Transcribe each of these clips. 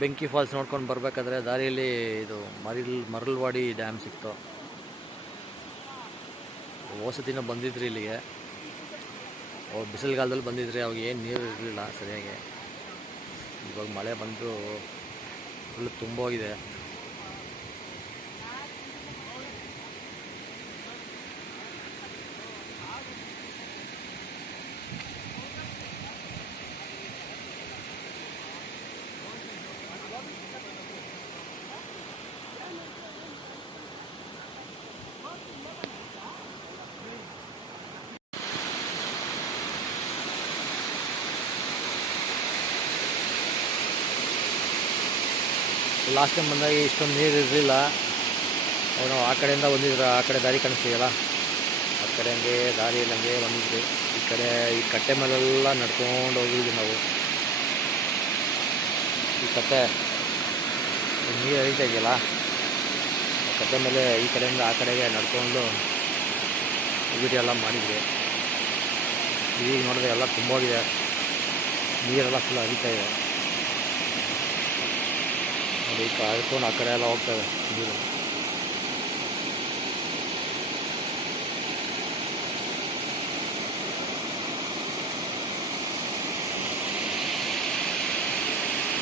ಬೆಂಕಿ ಫಾಲ್ಸ್ ನೋಡ್ಕೊಂಡು ಬರಬೇಕಾದ್ರೆ ದಾರಿಯಲ್ಲಿ ಇದು ಮರಳವಾಡಿ ಡ್ಯಾಮ್ ಸಿಕ್ತು. ಹೊಸತಿನ ಬಂದಿದ್ರಿ ಇಲ್ಲಿಗೆ. ಬಿಸಿಲುಗಾಲದಲ್ಲಿ ಬಂದಿದ್ರಿ, ಅವಾಗ ಏನು ನೀರು ಇರಲಿಲ್ಲ ಸರಿಯಾಗಿ. ಇವಾಗ ಮಳೆ ಬಂದು ಫುಲ್ ತುಂಬೋಗಿದೆ. ಲಾಸ್ಟ್ ಟೈಮ್ ಬಂದಾಗ ಇಷ್ಟೊಂದು ನೀರು ಇರಲಿಲ್ಲ. ಅವನು ಆ ಕಡೆಯಿಂದ ಬಂದಿದ್ರು, ಆ ಕಡೆ ದಾರಿ ಕಾಣಿಸ್ತೀಯಲ್ಲ, ಆ ಕಡೆ ಹಂಗೆ ದಾರಿಯಲ್ಲಿ ಹಂಗೆ ಬಂದಿದ್ವಿ. ಈ ಕಟ್ಟೆ ಮೇಲೆಲ್ಲ ನಡ್ಕೊಂಡು ಹೋಗಿದ್ವಿ ನಾವು. ಈ ಕಟ್ಟೆ ನೀರು ಹರಿತಾ ಇದೆಯಲ್ಲ, ಆ ಕಟ್ಟೆ ಮೇಲೆ ಈ ಕಡೆಯಿಂದ ಆ ಕಡೆಗೆ ನಡ್ಕೊಂಡು ವಿಡಿಯೋ ಎಲ್ಲ ಮಾಡಿದ್ವಿ. ಈಗ ನೋಡಿದ್ರೆ ಎಲ್ಲ ತುಂಬೋಗಿದೆ, ನೀರೆಲ್ಲ ಫುಲ್ ಹರಿತಾ ಇದೆ ನೋಡಿ. ಕಾಯ್ಕೊಂಡು ಆ ಕಡೆ ಎಲ್ಲ ಹೋಗ್ತವೆ ನೀರು.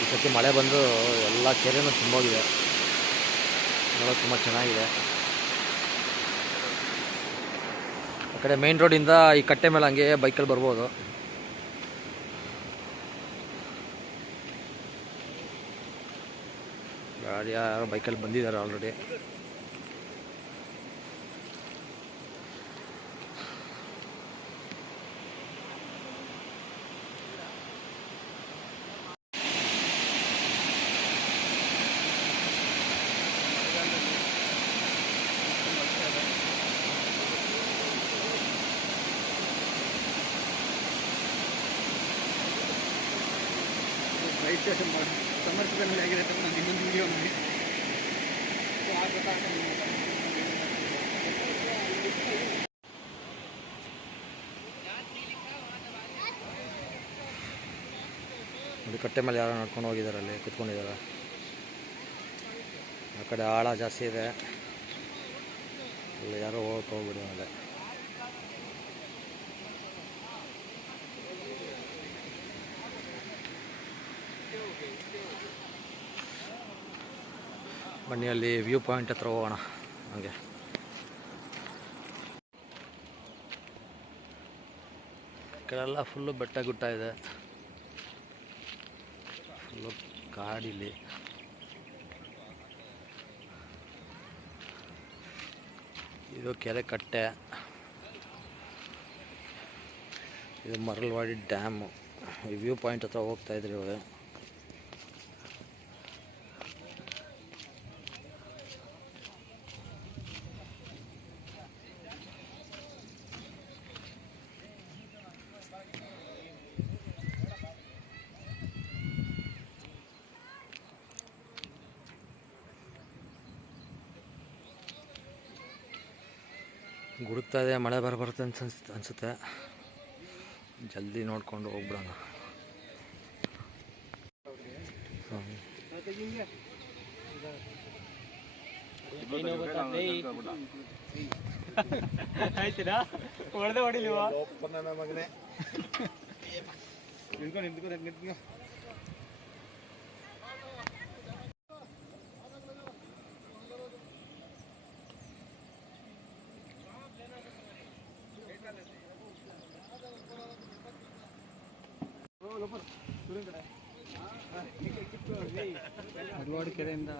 ಈ ಸತಿ ಮಳೆ ಬಂದು ಎಲ್ಲ ಕೆರೆನೂ ತುಂಬೋಗಿದೆ, ನೋಡೋದು ತುಂಬ ಚೆನ್ನಾಗಿದೆ. ಆ ಕಡೆ ಮೇನ್ ರೋಡಿಂದ ಈ ಕಟ್ಟೆ ಮೇಲೆ ಹಂಗೆ ಬೈಕಲ್ಲಿ ಬರ್ಬೋದು. ಗಾಡಿ ಯಾರೋ ಬೈಕಲ್ಲಿ ಬಂದಿದ್ದಾರೆ ಆಲ್ರೆಡಿ. ಸಮರ್ಪಣೆ ಆಗಿದೆ ನಾನು ಇನ್ನೊಂದು ವಿಡಿಯೋ ಮಾಡಿ ನೋಡಿ, ಕಟ್ಟೆ ಮೇಲೆ ಯಾರೋ ನಡ್ಕೊಂಡು ಹೋಗಿದ್ದಾರೆ, ಅಲ್ಲಿ ಕುತ್ಕೊಂಡಿದ್ದಾರೆ. ಆ ಕಡೆ ಆಳ ಜಾಸ್ತಿ ಇದೆ, ಅಲ್ಲಿ ಯಾರೋ ಹೋಗ್ಬಿಡಿ ಆಮೇಲೆ. ಬನ್ನಿ ಅಲ್ಲಿ ವ್ಯೂ ಪಾಯಿಂಟ್ ಹತ್ರ ಹೋಗೋಣ. ಹಾಗೆ ಕಡೆಲ್ಲ ಫುಲ್ಲು ಬೆಟ್ಟ ಗುಟ್ಟ ಇದೆ, ಫುಲ್ಲು ಕಾಡಿಲ್ಲಿ. ಇದು ಕೆರೆ ಕಟ್ಟೆ, ಇದು ಮರಳವಾಡಿ ಡ್ಯಾಮು. ಈ ವ್ಯೂ ಪಾಯಿಂಟ್ ಹತ್ರ ಹೋಗ್ತಾಯಿದ್ರಿ ಇವಾಗ. ಗುಡುಕ್ತಾ ಇದೆ, ಮಳೆ ಬರುತ್ತೆ ಅನಿಸುತ್ತೆ. ಜಲ್ದಿ ನೋಡ್ಕೊಂಡು ಹೋಗ್ಬಿಡೋಣ. ಆಯ್ತೀರಾ ಹೊಡೆದ ಹೊಡಿಲಿವ ಮಗನೇ ನಿಂತ್ಕೊ. ಮರಳವಾಡಿ ಕೆರೆಯಿಂದ